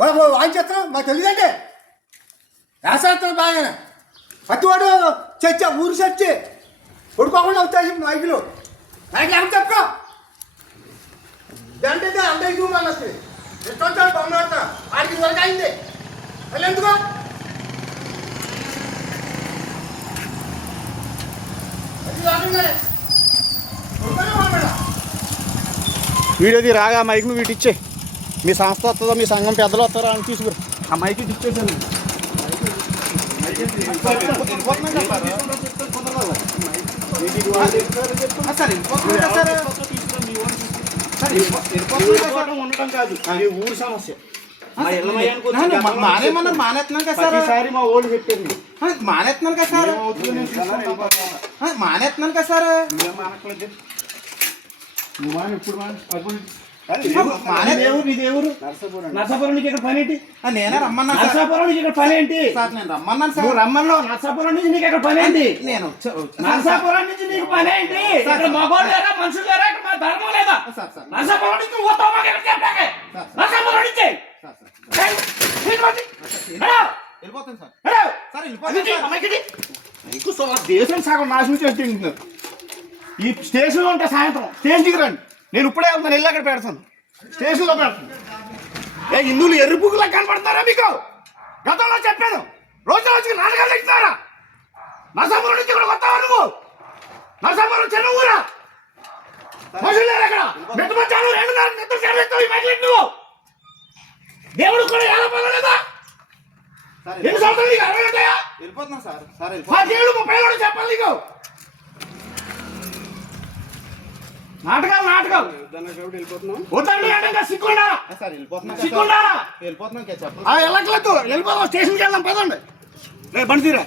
Vine చేస్తున్నావు మాకు తెలియదండి వేసేస్తున్నావు బాగానే ప్రతివాడు చర్చ ఊరు చర్చి కొడుకోకుండా అవుతాయి మైకులు మైకులు ఏమని చెప్పుకో అంటే అంటే ఇది మన వస్తుంది ఎట్లా బొమ్మ ఆడుతున్నా ఆడికి వరకు అయింది మళ్ళీ ఎందుకో వీడియోది రాగా మైక్ నువ్వు ఇటు ఇచ్చే మీ సంస్థ వస్తుందో మీ సంఘం పెద్దలు వస్తారో అని తీసుకురు ఆ మైక్ ఇటు ఇచ్చేసాను ఉండటం కాదు అది ఊరు సమస్య మానేమన్నారు మానేస్తున్నాను కదా సార్. ఈసారి మా ఓళ్ళు చెప్పారు మానేస్తున్నాను కదా సార్. మానేస్తున్నాను కదా సార్. ఇప్పుడు నర్సాపురం నుంచి ఇక్కడ పని ఏంటి? నేనే రమ్మన్నా నర్సాపురం నుంచి ఇక్కడ పని ఏంటి సార్? నేను రమ్మన్నాను సార్. రమ్మన్నావు. నర్సాపురం నుంచి నీకు ఇక్కడ పని ఏంటి? నేను నర్సాపురం నుంచి నీకు పని ఏంటి? ఇక్కడ మగోళ్ళు లేదా మనుషులు లేదా ఇక్కడ మా ధర్మం లేదా? నర్సాపురం నుంచి నువ్వు వస్తావు మాకు ఎక్కడికి చెప్పాకే? నర్సాపురం నుంచి వెళ్ళిపోతాను సార్. సార్ వెళ్ళిపోతాను. దేశం సగం నాశనం చేసి ఈ స్టేషన్లో ఉంటా సాయంత్రం స్టేషన్కి రండి. నేను ఇప్పుడే వెళ్తాను వెళ్ళి అక్కడ పెడతాను స్టేషన్లో పెడతాను. హిందువులు ఎర్రిపుకులా కనపడతారా మీకు? గతంలో చెప్పాను రోజు రోజుకి నాటకాలు తెచ్చుతారా? నరసాపురం నుంచి ఇక్కడ వస్తావా నువ్వు? నరసాపురం చిన్న ఊరా? మనుషులు లేరు అక్కడ. మెట్టుమచ్చాను 2 నిద్ర చేస్తావు ఈ మైకి నువ్వు. దేవుడు కూడా ఎలా పర్వాలేదా? ఎన్ని సంవత్సరాలు నీకు 60 ఉంటాయా? వెళ్ళిపోతున్నా సార్. సార్ 10 ఏళ్ళు 30 ఏళ్ళు చెప్పాలి నీకు. నాటకాలు వద్దండి సిగ్గుండా సార్ వెళ్ళిపోతున్నా. సిగ్గుండా వెళ్ళిపోతున్నాం చెప్పండి. వెళ్ళట్లేదు వెళ్ళిపోదాం స్టేషన్కి వెళ్దాం పదండి. రే బండి తీరా.